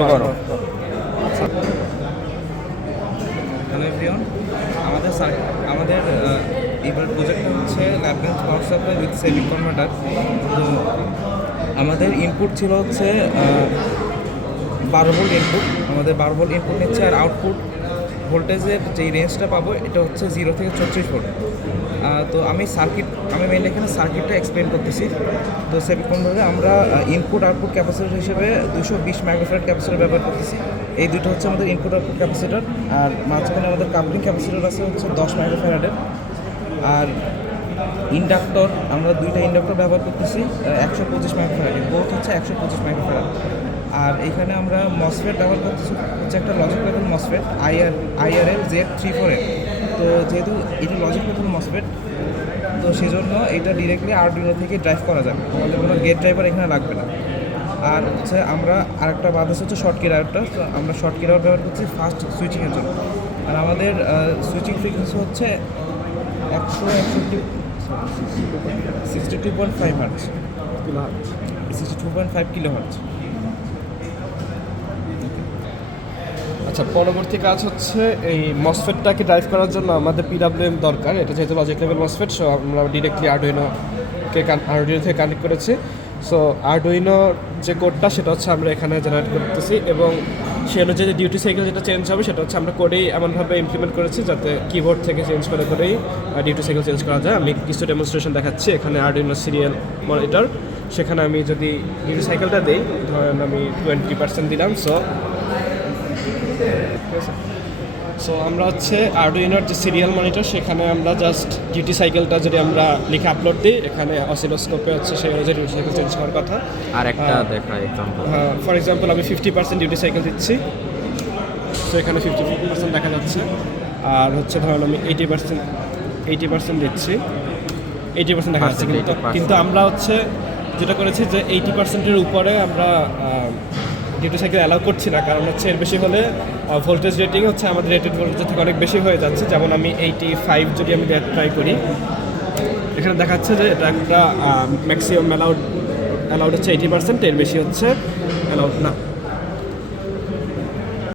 শুরু করো। Hello everyone, আমাদের এবার প্রজেক্ট হচ্ছে lab bench power supply with semi converter. তো আমাদের ইনপুট ছিল হচ্ছে 12 ভোল্ট ইনপুট, আমাদের 12 ভোল্ট ইনপুট নিচ্ছে, আর আউটপুট ভোল্টেজের যেই রেঞ্জটা পাবো এটা হচ্ছে 0 থেকে 34 ভোল্ট। তো আমি মেইনলি এখানে সার্কিটটা এক্সপ্লেন করতেছি। তো সেমি কনভার্টারে আমরা ইনপুট আউটপুট ক্যাপাসিটর হিসেবে 220 মাইক্রোফ্যারাড ক্যাপাসিটর ব্যবহার করতেছি। এই দুটো হচ্ছে আমাদের ইনপুট আউটপুট ক্যাপাসিটর, আর মাঝখানে আমাদের কাপলিং ক্যাপাসিটর আছে হচ্ছে 10 মাইক্রোফ্যারাডের। আর ইন্ডাক্টর আমরা দুইটা ইন্ডাক্টর ব্যবহার করতেছি 125 মাইক্রোফ্যারাডের, বোথ হচ্ছে 125 মাইক্রোফ্যারাড। আর এখানে আমরা মসফেট ব্যবহার করতেছি হচ্ছে একটা logic level MOSFET IRL Z34N। তো যেহেতু এটা লজিক লেভেল মসফেট, তো সেজন্য এটা ডিরেক্টলি আরডুইনো থেকে ড্রাইভ করা যাবে, আমাদের কোনো গেট ড্রাইভার এখানে লাগবে না। আর হচ্ছে আমরা আরেকটা বাদ আছে হচ্ছে শর্টকি রাউটার। তো আমরা শর্টকি রাউটার ব্যবহার করছি ফাস্ট সুইচিংয়ের জন্য। আর আমাদের সুইচিং ফ্রিকোয়েন্সি হচ্ছে 62.5 হার্টজ, 62.5 কিলো হার্টজ। আচ্ছা, পরবর্তী কাজ হচ্ছে এই মসফেটটাকে ড্রাইভ করার জন্য আমাদের PWM দরকার। এটা যেহেতু লজিক লেভেল মসফেট, সো আমরা ডিরেক্টলি আরডুইনো থেকে কানেক্ট করেছি। সো আরডুইনোর যে কোডটা সেটা হচ্ছে আমরা এখানে জেনারেট করতেছি, এবং সে অনুযায়ী যে ডিউটি সাইকেল যেটা চেঞ্জ হবে সেটা হচ্ছে আমরা কোডেই এমনভাবে ইমপ্লিমেন্ট করেছি যাতে কিবোর্ড থেকে চেঞ্জ করেই ডিউটি সাইকেল চেঞ্জ করা যায়। আমি কিছু ডেমনস্ট্রেশন দেখাচ্ছি। এখানে আরডুইনো সিরিয়াল মনিটর, সেখানে আমি যদি ডিউটি সাইকেলটা দিই, ধরেন আমি 20% দিলাম। সো আমরা হচ্ছে আরডুইনোর যে সিরিয়াল মনিটর, সেখানে আমরা জাস্ট ডিউটি সাইকেলটা যদি আমরা লিখে আপলোড দিই, এখানে অসিলোস্কোপে হচ্ছে সেই অনুযায়ী ডিউটি সাইকেল চেঞ্জ করার কথা। আর একটা দেখা এক্সাম্পল, ফর এক্সাম্পল আমি 50% ডিউটি সাইকেল দিচ্ছি, সো এখানে 50% দেখা যাচ্ছে। আর হচ্ছে ধরুন আমি 80% দিচ্ছি, 80% দেখা যাচ্ছে। কিন্তু আমরা হচ্ছে যেটা করেছি যে 80%-এর উপরে আমরা ডিউটি সাইকেল অ্যালাউ করছি না, কারণ হচ্ছে এর বেশি হলে ভোল্টেজ রেটিং হচ্ছে আমাদের রেটেড ভোল্টেজ থেকে অনেক বেশি হয়ে যাচ্ছে। যেমন আমি 85 যদি আমি ট্রাই করি, এখানে দেখাচ্ছে যে এটা একটা ম্যাক্সিমাম অ্যালাউড হচ্ছে 80%, এর বেশি হচ্ছে অ্যালাউড না।